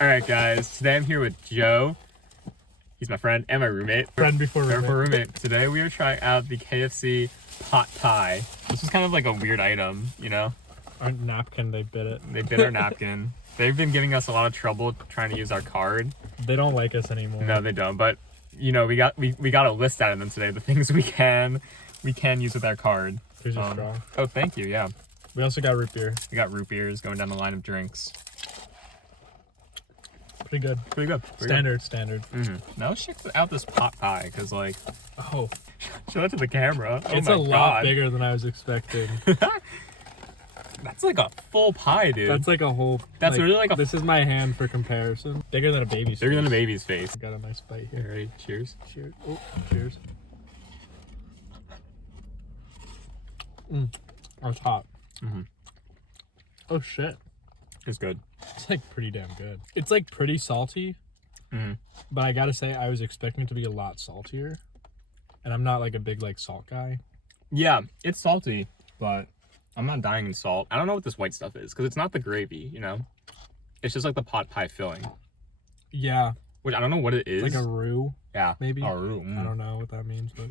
All right, guys. Today I'm here with Joe. He's my friend and my roommate. Friend before roommate. Today we are trying out the KFC Pot Pie. This is kind of like a weird item, you know? Our napkin, they bit it. They bit our napkin. They've been giving us a lot of trouble trying to use our card. They don't like us anymore. No, they don't. But you know, we got a list out of them today. The things we can use with our card. Here's your straw. Oh, thank you. Yeah. We also got root beer. We got root beers going down the line of drinks. Pretty good. Pretty good. Standard. Now let's check out this pot pie, because like, oh, show it to the camera. It's a lot bigger than I was expecting. That's like a full pie, dude. That's like a whole. That's really like a. This is my hand for comparison. Bigger than a baby's. Bigger than a baby's face. Got a nice bite here. Ready? Cheers. Cheers. Oh, cheers. That's hot. Oh shit. It's good. It's like pretty damn good. It's like pretty salty, but I gotta say I was expecting it to be a lot saltier, and I'm not like a big like salt guy. Yeah, it's salty, but I'm not dying in salt. I don't know what this white stuff is because it's not the gravy, you know. It's just like the pot pie filling. Yeah. Which I don't know what it is. Like a roux. Yeah. Maybe. A roux. I don't know what that means, but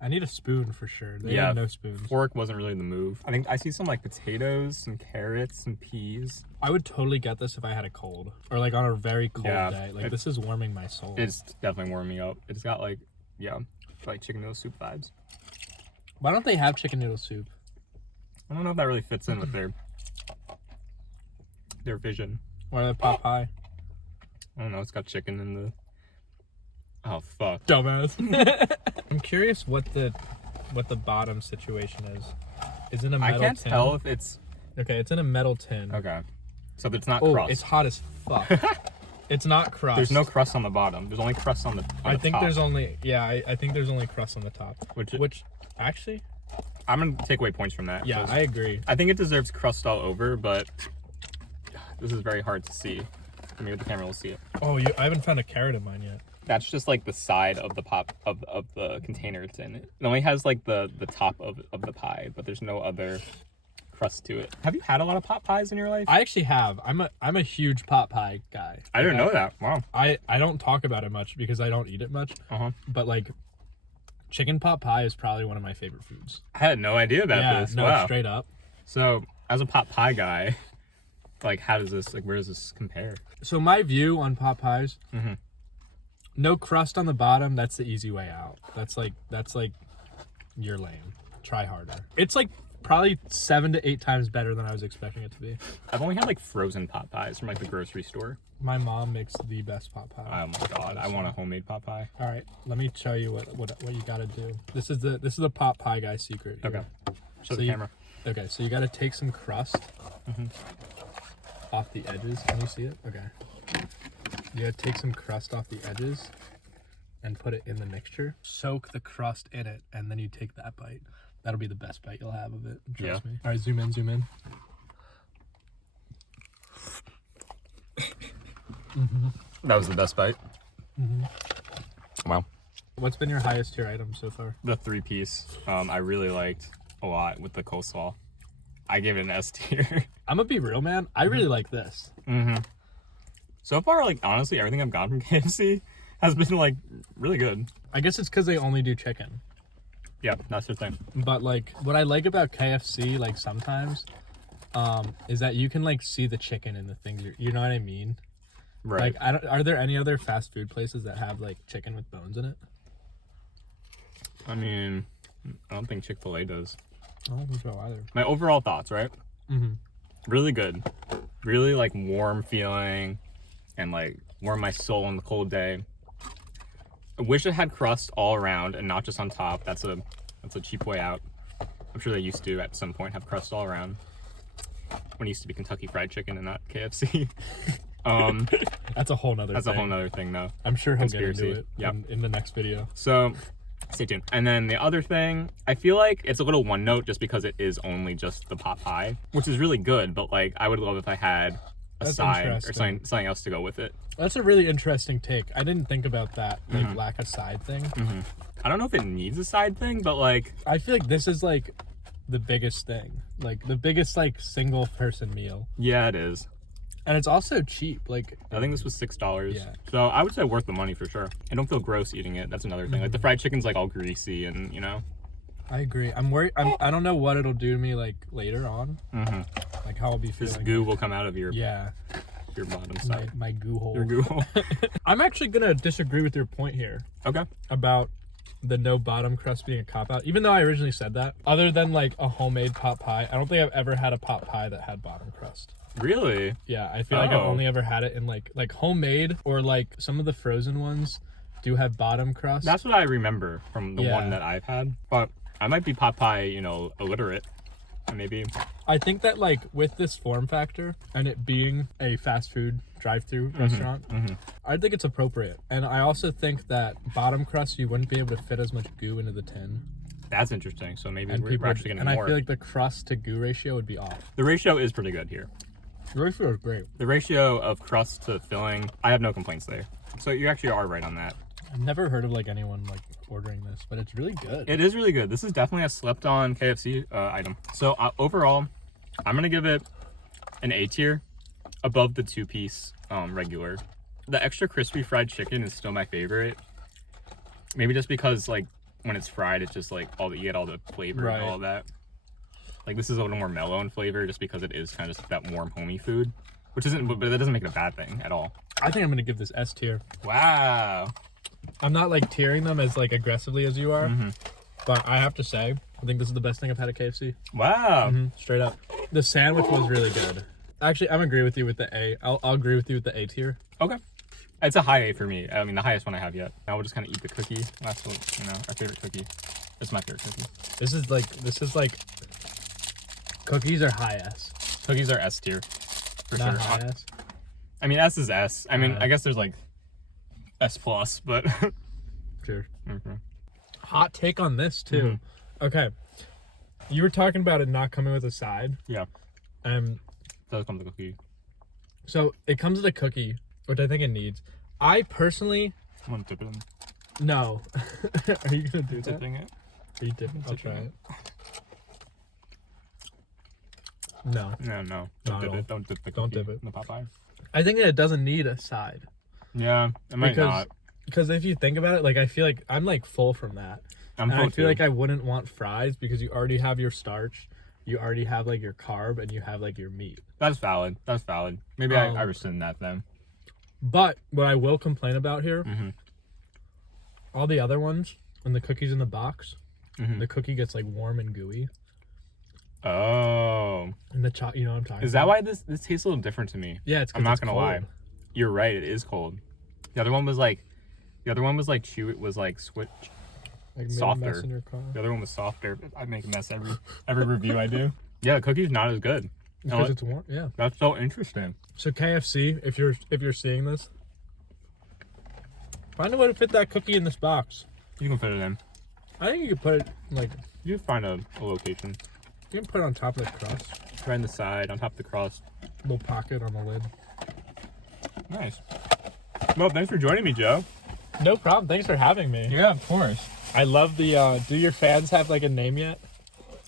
I need a spoon for sure. They had no spoons. Fork wasn't really the move. I think I see some like potatoes, some carrots, some peas. I would totally get this if I had a cold or like on a very cold day. Like this is warming my soul. It's definitely warming me up. It's got like, like chicken noodle soup vibes. Why don't they have chicken noodle soup? I don't know if that really fits in with their vision. Or the pot pie. I don't know. It's got chicken in the. Oh fuck. Dumbass. I'm curious what the bottom situation is. Is it a metal tin? I can't tell if it's. Okay, it's in a metal tin. Okay. So it's not crust. crust. It's hot as fuck. It's not crust. There's no crust on the bottom. There's only crust on the top. I think there's only I think there's only crust on the top. Which actually I'm gonna take away points from that. Yeah, I agree. I think it deserves crust all over, but this is very hard to see. Maybe the camera will see it. Oh, I haven't found a carrot in mine yet. That's just like the side of the of the container it's in. It only has like the top of the pie, but there's no other crust to it. Have you had a lot of pot pies in your life? I actually have. I'm a huge pot pie guy. I didn't know that. Wow. I don't talk about it much because I don't eat it much. But like chicken pot pie is probably one of my favorite foods. I had no idea about this. No, wow. Straight up. So as a pot pie guy, like where does this compare? So my view on pot pies, no crust on the bottom, that's the easy way out. That's like you're lame. Try harder. It's like probably 7 to 8 times better than I was expecting it to be. I've only had like frozen pot pies from like the grocery store. My mom makes the best pot pie. Oh my god, I want a homemade pot pie. All right, let me show you what you gotta do. This is the pot pie guy secret here. Okay. Show the camera. Okay, so you gotta take some crust off the edges. Can you see it? Okay. You gotta take some crust off the edges and put it in the mixture. Soak the crust in it, and then you take that bite. That'll be the best bite you'll have of it. Trust me. All right, zoom in. That was the best bite. Wow. What's been your highest tier item so far? The 3-piece. I really liked a lot with the coleslaw. I gave it an S tier. I'm gonna be real, man. I really like this. So far, like honestly, everything I've gotten from KFC has been like really good. I guess it's because they only do chicken. Yeah, that's the thing. But like, what I like about KFC, like sometimes, is that you can like see the chicken in the things. You know what I mean? Right. Like, are there any other fast food places that have like chicken with bones in it? I mean, I don't think Chick-fil-A does. I don't think so either. My overall thoughts, right? Really good. Really like warm feeling and like warm my soul on the cold day. I wish it had crust all around and not just on top. That's a cheap way out. I'm sure they used to at some point have crust all around. When it used to be Kentucky Fried Chicken and not KFC. That's a whole nother That's a whole nother thing though. I'm sure he'll get Conspiracy. into it in the next video. So stay tuned. And then the other thing, I feel like it's a little one note just because it is only just the pot pie, which is really good, but like I would love if I had a side or something else to go with it. That's a really interesting take. I didn't think about that, like lack of side thing. I don't know if it needs a side thing, but like I feel like this is like the biggest thing, like the biggest like single person meal. Yeah, it is. And it's also cheap. Like, I think this was $6. Yeah. So I would say worth the money for sure. I don't feel gross eating it. That's another thing. Like the fried chicken's like all greasy and you know. I agree. I'm worried. I don't know what it'll do to me like later on. Like how I'll be feeling. This goo will come out of your bottom side. My goo hole. Your goo hole. I'm actually gonna disagree with your point here Okay. about the no bottom crust being a cop out. Even though I originally said that, other than like a homemade pot pie, I don't think I've ever had a pot pie that had bottom crust. Really? Yeah, I feel like I've only ever had it in like homemade or like some of the frozen ones do have bottom crust. That's what I remember from the one that I've had. But I might be pot pie, you know, illiterate. Maybe. I think that like with this form factor and it being a fast food drive-through restaurant, I think it's appropriate. And I also think that bottom crust, you wouldn't be able to fit as much goo into the tin. That's interesting. So maybe And we're actually getting more. And I feel like the crust to goo ratio would be off. The ratio is pretty good here. The ratio is great. The ratio of crust to filling, I have no complaints there. So you actually are right on that. I've never heard of like anyone like ordering this, but it's really good. It is really good. This is definitely a slept on KFC item. So overall, I'm going to give it an A tier above the 2-piece regular. The extra crispy fried chicken is still my favorite. Maybe just because like when it's fried, it's just like you get all the flavor and all of that. Like this is a little more mellow in flavor just because it is kind of just that warm homey food, which isn't, but that doesn't make it a bad thing at all. I think I'm going to give this S tier. Wow. I'm not like tiering them as like aggressively as you are, but I have to say, I think this is the best thing I've had at KFC. Wow. Straight up. The sandwich was really good. Actually, I'm agree with you with the A. I'll agree with you with the A tier. Okay. It's a high A for me. I mean, the highest one I have yet. Now we'll just kind of eat the cookie. Last one, you know, our favorite cookie. It's my favorite cookie. This is like cookies are high S. Cookies are S tier. For Not sure. high S. I mean, S is S. I mean, I guess there's like S plus, but. Sure. Hot take on this too. Okay. You were talking about it not coming with a side. Yeah. Does come with a cookie. So it comes with a cookie, which I think it needs. I personally. I'm gonna dip it in. No. Are you gonna do that? Dipping it. Are you dipping? I'll try it. No. No. Don't dip it. Don't dip the cookie. Don't dip it. In the pot pie. I think that it doesn't need a side. Yeah, it might not. Because if you think about it, like I feel like I'm like full from that. I'm full I feel too. like I wouldn't want fries because you already have your starch, you already have like your carb, and you have like your meat. That's valid. Maybe I rescind that then. But what I will complain about here, all the other ones, when the cookie's in the box, the cookie gets like warm and gooey. Oh. And the you know what I'm talking about? Is that why this tastes a little different to me? Yeah, it's. I'm not gonna lie. You're right. It is cold. The other one was like chew. It was like switch. Like softer. In your car. The other one was softer. I make a mess every review I do. Yeah, the cookie's not as good. Because it's warm. Yeah. That's so interesting. So KFC, if you're seeing this, find a way to fit that cookie in this box. You can fit it in. I think you could put it like. You can find a location. You can put it on top of the crust. Right on the side, on top of the crust. Little pocket on the lid. Nice. Well, thanks for joining me, Joe. No problem. Thanks for having me. Yeah, of course. I love the. Do your fans have like a name yet?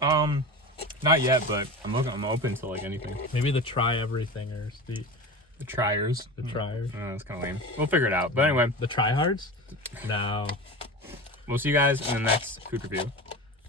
Not yet, but I'm open to like anything. Maybe the try everythingers. The Triers. The triers. That's kind of lame. We'll figure it out. But anyway, The tryhards? No. we'll see you guys in the next food review.